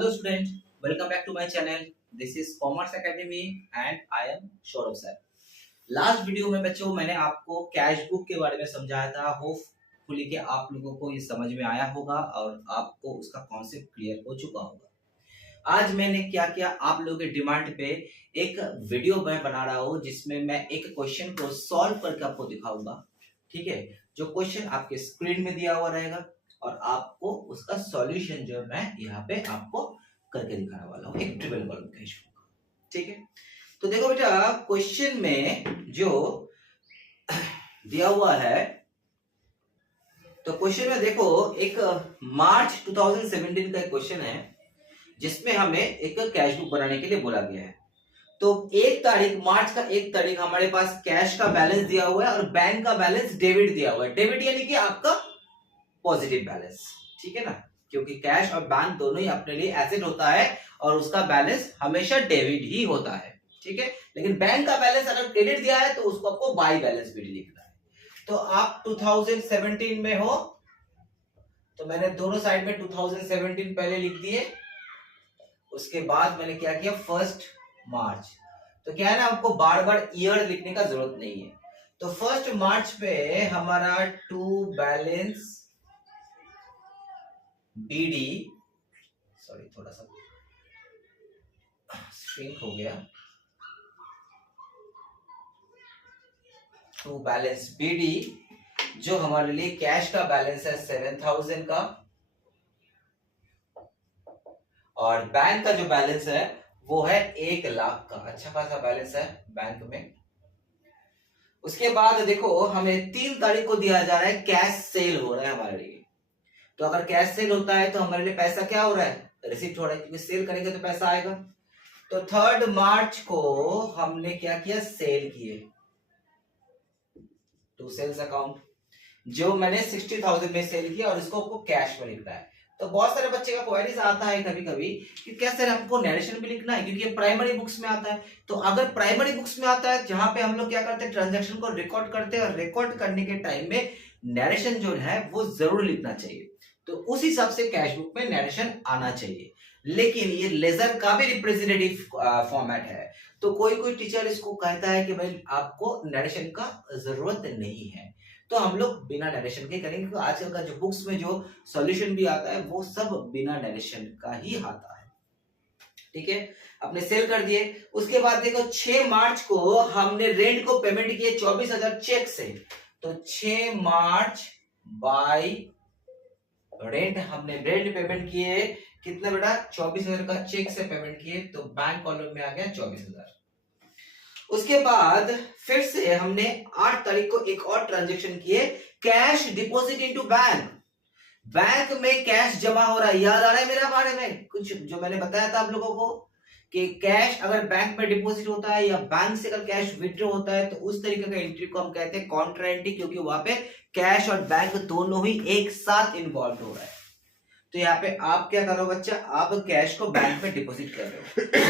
Hello student, welcome back to my channel. This is Commerce Academy and I am Saurabh sir. Last video में बच्चों मैंने आपको cash book के बारे में समझाया था। होपफुली कि आप लोगों को ये समझ में आया होगा और आपको उसका कॉन्सेप्ट क्लियर हो चुका होगा। आज मैंने क्या किया, आप लोगों के डिमांड पे एक वीडियो मैं बना रहा हूँ जिसमें मैं एक क्वेश्चन को सॉल्व करके आपको दिखाऊंगा। ठीक है, जो क्वेश्चन आपके स्क्रीन में दिया हुआ रहेगा और आपको उसका सॉल्यूशन जो मैं यहाँ पे आपको करके दिखाने वाला हूँ एक ट्रिपल कॉलम कैश बुक। ठीक है, तो देखो बेटा क्वेश्चन में जो दिया हुआ है, तो क्वेश्चन में देखो एक मार्च 2017 का क्वेश्चन है जिसमें हमें एक कैश बुक बनाने के लिए बोला गया है। तो मार्च का 1 तारीख हमारे पास कैश का बैलेंस दिया हुआ है और बैंक का बैलेंस डेबिट दिया हुआ है। डेबिट यानी कि आपका पॉजिटिव बैलेंस, ठीक है ना, क्योंकि कैश और बैंक दोनों ही अपने लिए एसेट होता है और उसका बैलेंस हमेशा डेबिट ही होता है। ठीक है, लेकिन बैंक का बैलेंस अगर क्रेडिट दिया है तो उसको आपको बाय बैलेंस भी लिखना है। तो आप 2017 में हो तो मैंने दोनों साइड में 2017 पहले लिख दिए, उसके बाद मैंने क्या किया 1 मार्च। तो क्या है ना, आपको बार बार ईयर लिखने का जरूरत नहीं है। तो 1 मार्च पे हमारा टू बैलेंस बीडी, सॉरी थोड़ा सा श्रिंक हो गया, टू बैलेंस बीडी जो हमारे लिए कैश का बैलेंस है 7000 का और बैंक का जो बैलेंस है वो है 1 लाख का। अच्छा खासा बैलेंस है बैंक में। उसके बाद देखो हमें 3 तारीख को दिया जा रहा है, कैश सेल हो रहा है हमारे लिए। तो अगर कैश सेल होता है तो हमारे लिए पैसा क्या हो रहा है, रिसीप्ट हो रहा है, क्योंकि सेल करेंगे तो पैसा आएगा। तो 3 मार्च को हमने क्या किया, सेल किए टू सेल्स अकाउंट, जो मैंने 60,000 में सेल किया और इसको आपको कैश में लिखना है। तो बहुत सारे बच्चे का क्वेरीज आता है कभी कभी कि क्या सर हमको नरेशन भी लिखना है, क्योंकि ये प्राइमरी बुक्स में आता है। तो अगर प्राइमरी बुक्स में आता है जहां पे हम लोग क्या करते हैं, ट्रांजैक्शन को रिकॉर्ड करते हैं और रिकॉर्ड करने के टाइम में नरेशन जो है वो जरूर लिखना चाहिए। तो उस हिसाब से कैश बुक में नरेशन आना चाहिए। लेकिन ये लेजर का भी रिप्रेजेंटेटिव फॉर्मेट है, तो कोई कोई टीचर इसको कहता है कि भाई आपको नरेशन का जरूरत नहीं है, तो हम लोग बिना नरेशन के करेंगे। तो आजकल का जो बुक्स में जो सॉल्यूशन भी आता है वो सब बिना नरेशन का ही आता है। ठीक है, अपने सेल कर दिए। उसके बाद देखो 6 मार्च को हमने रेंट को पेमेंट किए 24,000 चेक से। तो 6 मार्च बाय रेंट हमने रेंट पेमेंट किए कितने बेटा, 24,000 का चेक से पेमेंट किए, तो बैंक कॉलम में आ गया 24,000। उसके बाद फिर से हमने 8 तारीख को एक और ट्रांजैक्शन किए, cash deposit into bank. Bank में कैश जमा हो रहा है, याद आ रहा है मेरा बारे में कुछ जो मैंने बताया था आप लोगों को कि कैश अगर बैंक में डिपॉजिट होता है या बैंक से अगर कैश विथड्रॉ होता है तो उस तरीके का एंट्री को हम कहते हैं कॉन्ट्रा एंट्री, क्योंकि वहां पे कैश और बैंक दोनों ही एक साथ इन्वॉल्व हो रहा है। तो यहाँ पे आप क्या करो बच्चा, आप कैश को बैंक में डिपॉजिट कर रहे हो,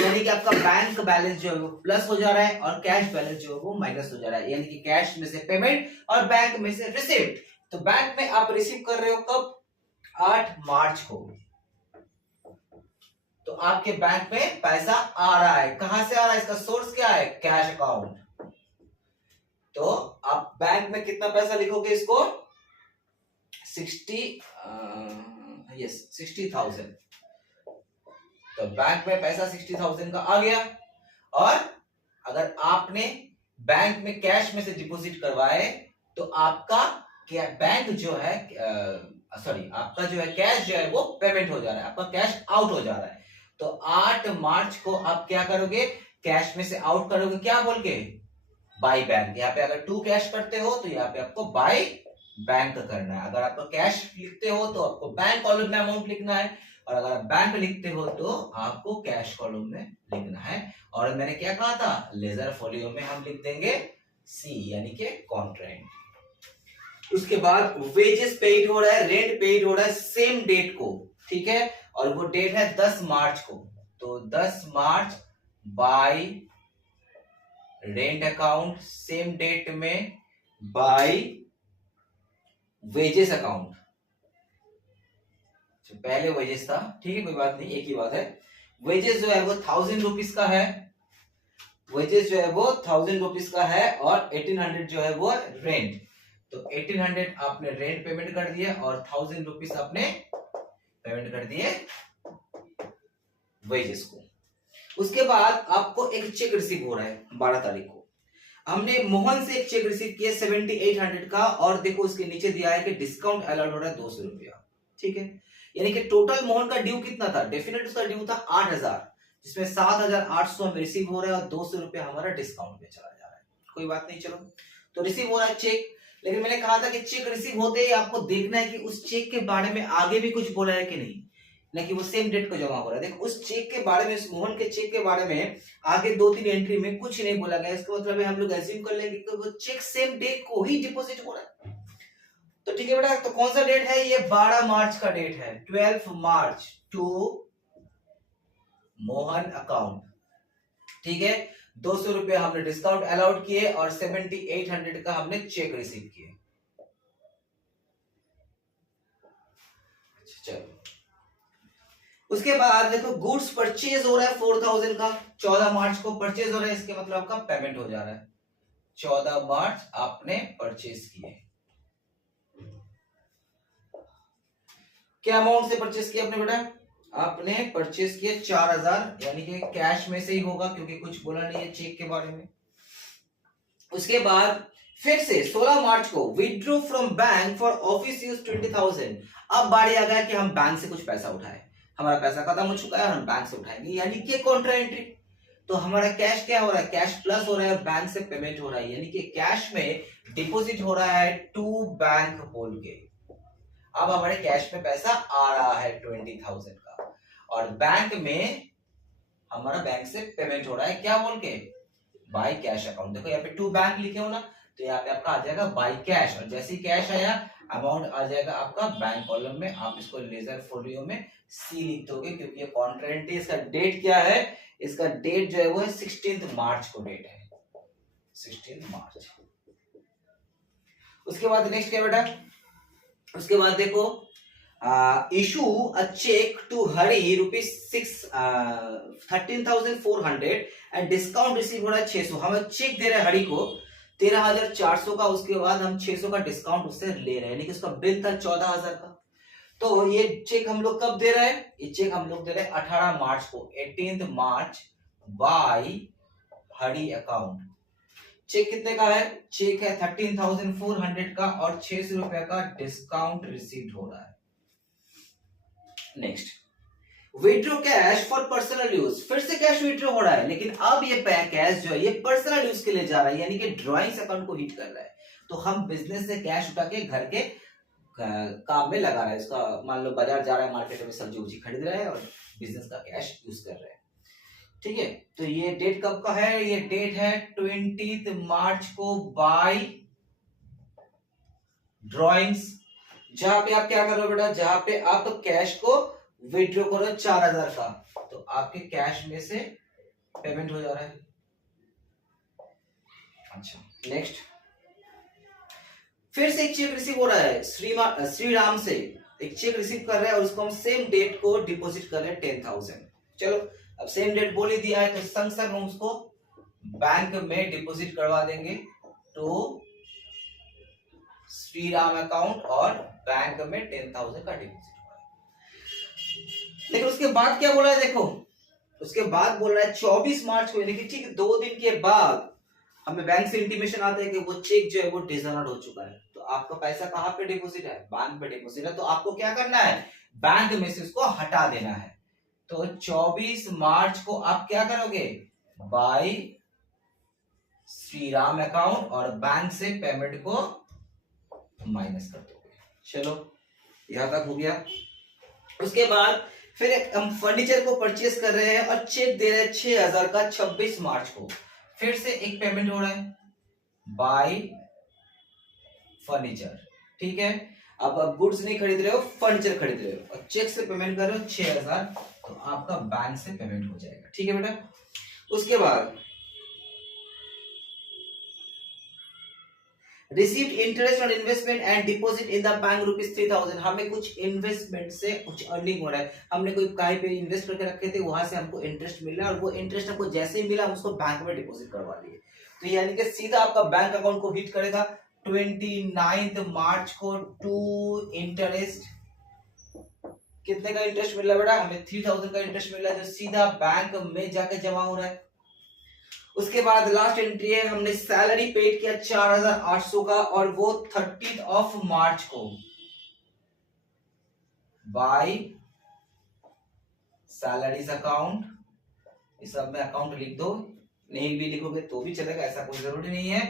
यानी कि आपका बैंक बैलेंस जो है वो प्लस हो जा रहा है और कैश बैलेंस जो है वो माइनस हो जा रहा है, यानी कि कैश में से पेमेंट और बैंक में से रिसिप्ट। तो बैंक में आप रिसीव कर रहे हो कब, 8 मार्च को। तो आपके बैंक में पैसा आ रहा है, कहां से आ रहा है, इसका सोर्स क्या है, कैश अकाउंट। तो आप बैंक में कितना पैसा लिखोगे, इसको 60,000। तो बैंक में पैसा 60,000 का आ गया। और अगर आपने बैंक में कैश में से डिपॉजिट करवाए तो आपका क्या बैंक जो है आपका जो है कैश जो है वो पेमेंट हो जा रहा है, आपका कैश आउट हो जा रहा है। तो 8 मार्च को आप क्या करोगे, कैश में से आउट करोगे, क्या बोल के, बाय बैंक। यहाँ पे अगर टू कैश करते हो तो यहाँ पे आपको बाय बैंक करना है। अगर आप कैश लिखते हो तो आपको बैंक कॉलम में अमाउंट लिखना है, और अगर आप बैंक लिखते हो तो आपको कैश कॉलम में लिखना है। और मैंने क्या कहा था, लेजर फोलियो में हम लिख देंगे सी, यानी कि कॉन्ट्रैक्ट। उसके बाद वेजेस पेड हो रहा है, रेंट पेड हो रहा है सेम डेट को, ठीक है, और वो डेट है 10 मार्च को। तो 10 March by rent account same date में बाय वेजेस अकाउंट। जो पहले वेजेस था, ठीक है कोई बात नहीं, एक ही बात है। वेजेस जो है वो 1000 रुपीज का है, वेजेस जो है वो 1000 रुपीज का है, और 1800 जो है वो रेंट। तो 1800 आपने रेंट पेमेंट कर दिया और 1000 रुपीज आपने पेमेंट कर दिए वेजेस को। उसके बाद आपको एक चेक रिसीव हो रहा है 12 तारीख को। हमने मोहन से एक चेक रिसीव किया 7800 का, और देखो उसके नीचे दिया है कि डिस्काउंट अलाउड हो रहा है 200 रुपया, ठीक है। यानी कि टोटल मोहन का ड्यू कितना था, डेफिनेट उसका ड्यू था 8000, जिसमें 7800 हमें रिसीव हो रहा है और 200 रुपया हमारा डिस्काउंट में चला जा रहा है। कोई बात नहीं, चलो तो रिसीव हो रहा है चेक। लेकिन मैंने कहा था कि चेक रिसीव होते ही आपको देखना है कि उस चेक के बारे में आगे भी कुछ बोला है कि नहीं, ना कि वो सेम डेट को जमा हो रहा है। देखो उस चेक के बारे में, उस मोहन के चेक के बारे में आगे 2-3 एंट्री में कुछ नहीं बोला गया। इसका मतलब है हम लोग एज्यूम कर लेंगे कि वो चेक सेम डेट को ही डिपॉजिट हो रहा है। तो ठीक है बेटा, तो कौन सा डेट है ये, 12 मार्च का डेट है, 12 मार्च टू मोहन अकाउंट, ठीक है। 200 रुपए हमने डिस्काउंट अलाउड किए और 7800 का हमने चेक रिसीव किए। चलो उसके बाद देखो गुड्स परचेज हो रहा है 4000 का, 14 मार्च को परचेज हो रहा है, इसके मतलब आपका पेमेंट हो जा रहा है। 14 मार्च आपने परचेज किए, क्या अमाउंट से परचेज किया आपने बेटा, आपने परचेज किया 4000, यानी कि कैश में से ही होगा क्योंकि कुछ बोला नहीं है चेक के बारे में। उसके बाद फिर से 16 मार्च को withdraw from bank for office use 20,000। अब बारी आ गया कि हम बैंक से कुछ पैसा उठाए, हमारा पैसा खत्म हो चुका है और हम बैंक से उठाएंगे, यानी कि कॉन्ट्रा एंट्री। तो हमारा कैश क्या हो रहा है, कैश प्लस हो रहा है और बैंक से पेमेंट हो रहा है, यानी कि कैश में डिपॉजिट हो रहा है टू बैंक बोल के। अब हमारे कैश में पैसा आ रहा है 20,000 का, और बैंक में हमारा बैंक से पेमेंट हो रहा है क्या बोल के, बाय कैश अकाउंट। देखो यहाँ पे टू बैंक लिखे हो ना, तो यहाँ पे आपका आ जाएगा बाय कैश, और जैसे ही कैश आया अमाउंट आ जाएगा आपका बैंक कॉलम में। आप इसको लेजर फोलियो में सी लिख दोगे क्योंकि ये कॉन्ट्रेंट है। इसका डेट क्या है, इसका डेट जो है वो 16 मार्च को डेट है, 16 मार्च। उसके बाद नेक्स्ट क्या बेटा, उसके बाद देखो issue a check to Hari ₹13,400 and discount receive हो रहा है 600। हमें चेक दे रहा है हरी को 13,400 का, उसके बाद हम 600 का डिस्काउंट उससे ले रहे हैं, यानी कि उसका बिल था 14,000 का। तो ये चेक हम लोग कब दे रहे हैं, ये चेक हम लोग दे रहे हैं 18 मार्च को, 18 मार्च बाय हरी अकाउंट। चेक कितने का है, चेक है 13,400 का और 600 रुपया का डिस्काउंट रिसीव हो रहा है। Next withdraw cash for personal use, फिर से कैश विड्रॉ हो रहा है, लेकिन अब ये कैश जो है ये पर्सनल यूज के लिए जा रहा है, यानी कि ड्राइंग्स अकाउंट को हिट कर रहा है। तो हम बिजनेस से कैश उठा के घर के काम में लगा रहा है। इसका मान लो बाजार जा रहा है, मार्केट में सब्जी उब्जी खरीद रहा है और बिजनेस का कैश यूज कर रहा है, ठीक है। तो ये डेट कब का है, ये डेट है 20 मार्च को बाय ड्राइंग्स। जहां पे आप क्या कर रहे हो बेटा, जहां पे आप कैश को विड्रॉ करो 4000 का, तो आपके कैश में से पेमेंट हो जा रहा है। अच्छा नेक्स्ट, फिर से एक चेक रिसीव हो रहा है श्री राम से, एक चेक रिसीव कर रहे हैं और उसको हम सेम डेट को डिपॉजिट कर रहे हैं 10,000। चलो अब सेम डेट बोल ही दिया है तो संग संग हम उसको बैंक में डिपॉजिट करवा देंगे तो श्री राम अकाउंट, और बैंक में 10,000 का डिपॉजिट हुआ है। लेकिन उसके बाद क्या बोला है, देखो उसके बाद बोल रहा है 24 मार्च को, यानी कि ठीक 2 दिन के बाद हमें बैंक से इंटीमेशन आता है कि वो चेक जो है वो डिसऑनर्ड हो चुका है। तो आपका पैसा कहां पे डिपॉजिट है, बैंक पे डिपॉजिट है, तो आपको क्या करना है, बैंक में से उसको हटा देना है। तो 24 मार्च को आप क्या करोगे, बाय श्री राम अकाउंट और बैंक से पेमेंट को माइनस कर दोगे। चलो यहां तक हो गया। उसके बाद फिर हम फर्नीचर को परचेज कर रहे हैं और चेक दे रहे हैं 6,000 का 26 मार्च को, फिर से एक पेमेंट हो रहा है बाय फर्नीचर, ठीक है। अब गुड्स नहीं खरीद रहे हो, फर्नीचर खरीद रहे हो और चेक से पेमेंट कर रहे हो 6,000, तो आपका बैंक से पेमेंट हो जाएगा, ठीक है बेटा। उसके बाद received interest on investment and deposit in the bank ₹3000। हमें कुछ इन्वेस्टमेंट से कुछ अर्निंग हो रहा है, हमने कोई कहीं पे इन्वेस्ट करके रखे थे, वहां से हमको इंटरेस्ट मिल रहा है और वो इंटरेस्ट हमको जैसे ही मिला हम उसको बैंक में डिपॉजिट करवा लिए। तो यानी कि सीधा आपका बैंक अकाउंट को हिट करेगा 29 मार्च को टू इंटरेस्ट। कितने का इंटरेस्ट मिल रहा है बेटा? हमें 3000 का इंटरेस्ट मिल रहा है जो सीधा बैंक में जाके जमा हो रहा है। उसके बाद लास्ट एंट्री है, हमने सैलरी पेड किया 4800 का और वो 30 मार्च को बाय सैलरीज अकाउंट। इस सब में अकाउंट लिख दो, नहीं भी लिखोगे तो भी चलेगा, ऐसा कोई जरूरी नहीं है।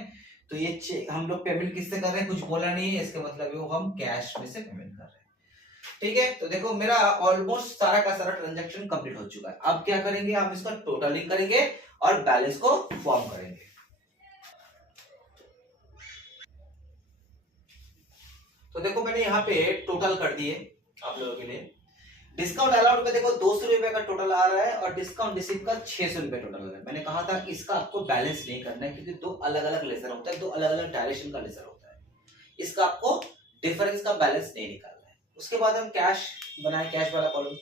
तो ये हम लोग पेमेंट किससे कर रहे हैं, कुछ बोला नहीं है, इसके मतलब वो हम कैश में से पेमेंट कर रहे हैं। ठीक है, तो देखो मेरा ऑलमोस्ट सारा का सारा ट्रांजैक्शन कंप्लीट हो चुका है। अब क्या करेंगे, हम इसका टोटलिंग करेंगे और बैलेंस को फॉर्म करेंगे। तो देखो मैंने यहाँ पे टोटल कर दिए आप लोगों के लिए। डिस्काउंट अलाउड में देखो 200 रुपए का टोटल आ रहा है और डिस्काउंट रिसीव का 600 रुपए टोटल आ रहा है। मैंने कहा था कि इसका आपको बैलेंस नहीं करना है क्योंकि दो अलग अलग लेजर होता है, दो अलग अलग डायरेक्शन का लेजर होता है, इसका आपको डिफरेंस का बैलेंस नहीं निकालना है। उसके बाद हम कैश बनाए, कैश वाला कॉलम।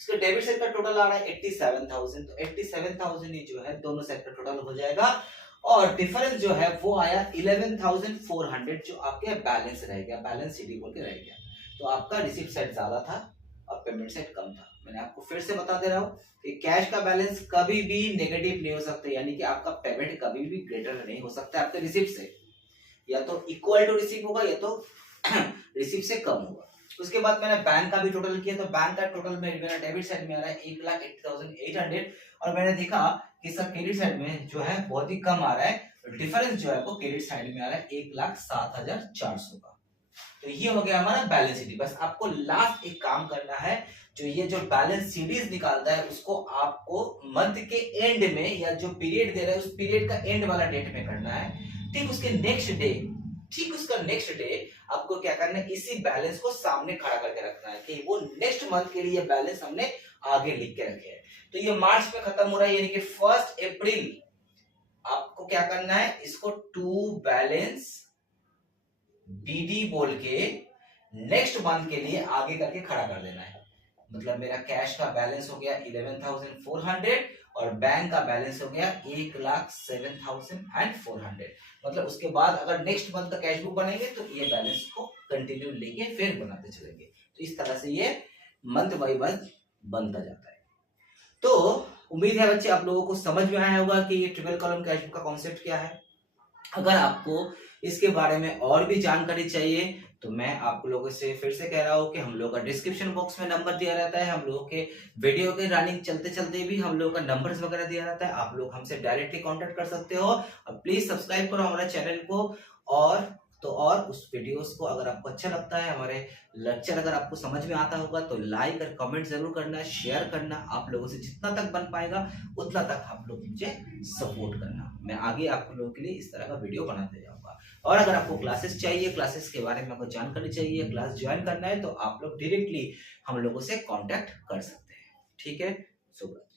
उसके डेबिट साइड का टोटल आ रहा है 87,000, तो 87,000 ही जो है दोनों साइड का टोटल हो जाएगा और डिफरेंस जो है वो आया 11,400 जो आपके बैलेंस रह गया, बैलेंस सीडी बोल के रह गया। तो आपका रिसीप्ट साइड ज्यादा था और पेमेंट साइड कम था। मैंने आपको फिर से बता दे रहा हूँ कि कैश का बैलेंस कभी भी नेगेटिव नहीं हो सकता, यानी कि आपका पेमेंट कभी भी ग्रेटर नहीं हो सकता आपके रिसीप्ट से, या तो इक्वल टू रिसीव होगा या तो रिसीप्ट से कम होगा। उसके बाद मैंने बैंक का भी टोटल किया, तो बैंक का टोटल में मेरा डेबिट साइड में आ रहा है 1,80,800 और मैंने देखा कि इसका क्रेडिट साइड में जो है बहुत ही कम आ रहा है, डिफरेंस जो है वो क्रेडिट साइड में आ रहा है 1,07,400 का। तो ये हो गया हमारा बैलेंस सीडी। बस आपको लास्ट एक काम करना है, जो ये जो बैलेंस सीडीज निकालता है उसको आपको मंथ के एंड में या जो पीरियड दे रहा है उस पीरियड का एंड वाला डेट में करना है। ठीक उसके नेक्स्ट डे, ठीक उसका नेक्स्ट डे आपको क्या करना है, इसी बैलेंस को सामने खड़ा करके रखना है कि वो नेक्स्ट मंथ के लिए बैलेंस हमने आगे लिख के रखे हैं। तो ये मार्च में खत्म हो रहा है, यानी कि 1 अप्रैल आपको क्या करना है, इसको टू बैलेंस बीडी बोल के नेक्स्ट मंथ के लिए आगे करके खड़ा कर देना है। मतलब मेरा कैश का बैलेंस हो गया 11,400 और बैंक का बैलेंस हो गया 1,07,400। मतलब उसके बाद अगर नेक्स्ट मंथ का कैश बुक बनेंगे तो ये बैलेंस को कंटिन्यू लेके फिर बनाते चलेंगे। तो इस तरह से ये मंथ बाय मंथ बनता जाता है। तो उम्मीद है बच्चे आप लोगों को समझ में आया होगा कि ये ट्रिपल कॉलम कैश बुक का कॉन्सेप्ट क्या है। अगर आपको इसके बारे में और भी जानकारी चाहिए तो मैं आप लोगों से फिर से कह रहा हूँ कि हम लोगों का डिस्क्रिप्शन बॉक्स में नंबर दिया रहता है, हम लोगों के वीडियो के रनिंग चलते चलते भी हम लोगों का नंबर्स वगैरह दिया रहता है, आप लोग हमसे डायरेक्टली कांटेक्ट कर सकते हो। और प्लीज सब्सक्राइब करो हमारे चैनल को। और उस वीडियोस को अगर आपको अच्छा लगता है, हमारे लेक्चर अगर आपको समझ में आता होगा तो लाइक और कमेंट जरूर करना, शेयर करना। आप लोगों से जितना तक बन पाएगा उतना तक आप लोग मुझे सपोर्ट करना। मैं आगे आप लोगों के लिए इस तरह का वीडियो बनाते जाऊंगा। और अगर आपको क्लासेस चाहिए, क्लासेस के बारे में आपको जानकारी चाहिए, क्लास ज्वाइन करना है तो आप लोग डायरेक्टली हम लोगों से कांटेक्ट कर सकते हैं। ठीक है, शुभ रात्रि।